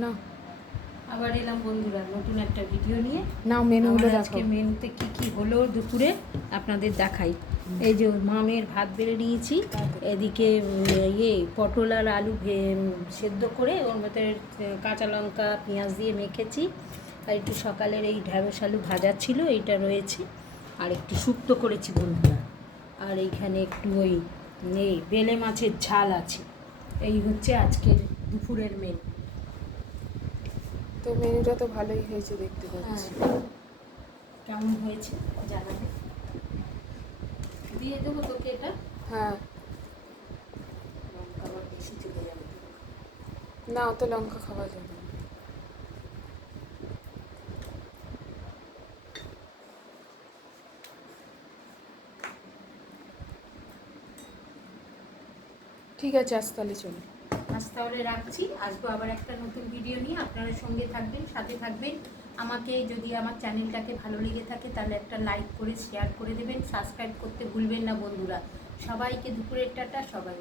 না আবার এলাম বন্ধুরা নতুন একটা ভিডিও নিয়ে। না মেনুগুলো আমার দেখো। আজকে মেনুতে কি কি হলো দুপুরে আপনাদের দেখাই। এই যে মামের ভাত বেড়ে নিয়েছি, এদিকে পটল আর আলু সেদ্ধ করে ওর মধ্যে কাঁচা লঙ্কা পেঁয়াজ দিয়ে মেখেছি, আর একটু সকালের এই ঢ্যাঁড়স আলু ভাজা ছিল এইটা রয়েছে, আর একটু শুক্তো করেছি বন্ধুরা, আর এইখানে একটু ওই বেলে মাছের ঝাল আছে। এই হচ্ছে আজকের দুপুরের মেনু। তো মেনুটা তো ভালোই হয়েছে দেখতে পাচ্ছি। কেমন হয়েছে জানাবে। দিয়ে দেবো তোকে এটা। হ্যাঁ লঙ্কা আবার বেশি চলে যাবে। না অত লঙ্কা খাওয়া যাবে না। ঠিক আছে আজ তাহলে চলো। আজ তাহলে রাখছি, আসবো আবার একটা নতুন ভিডিও নিয়ে। আপনারা সঙ্গে থাকবেন, সাথে থাকবেন। আমাকে যদি আমার চ্যানেলটাকে ভালো লেগে থাকে তাহলে একটা লাইক করে শেয়ার করে দেবেন, সাবস্ক্রাইব করতে ভুলবেন না বন্ধুরা। সবাইকে দুপুরের টাটা। সবাই